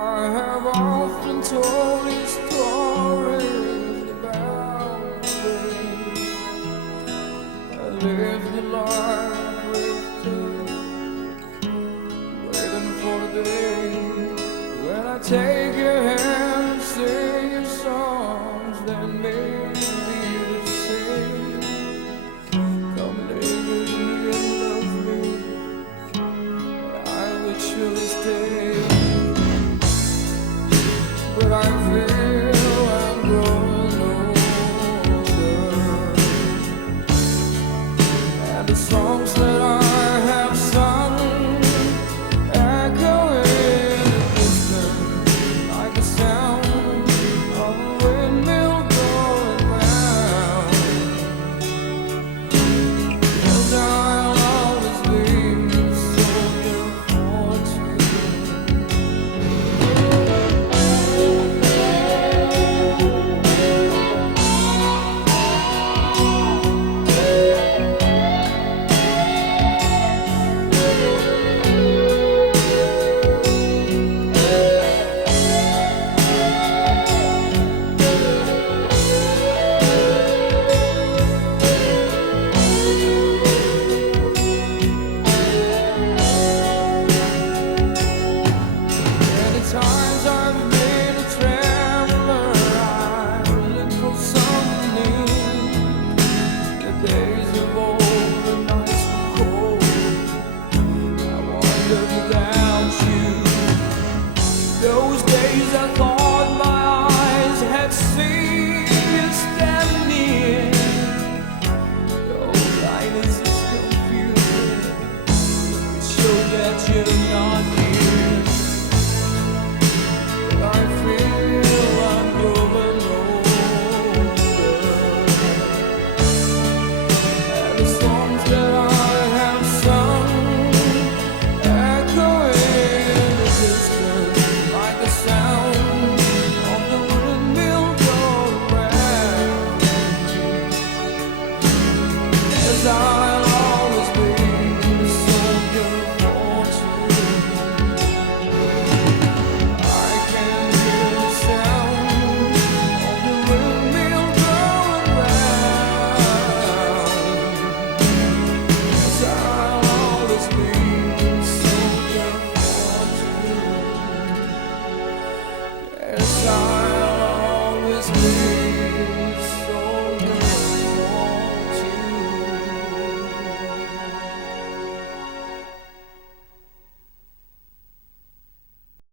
I have often told these stories about the way I lived the life waiting for the day when I take your hand and sing your songs that made me the same. Come live with me and love me, I would surely stay. But I feel I'm growing older, and the songs that I have sung echo in the distance like the sound of a windmill going round. 'Cause I'll always be a soldier for you. Many times I've been a traveler, I've looked for something new. The days of old, the nights were cold, I wandered without you. Those days I thought my eyes had seen you standing near. Your blindness is confusing, it shows that you're not here. I feel I'm growing older, and the songs that I have sung echo in the distance like the sound of the windmill going round. 'Cause I'll always be a soldier for you. I can hear the sound of the windmill going round. 'Cause I'll always be a soldier for you. Yes, I'll always be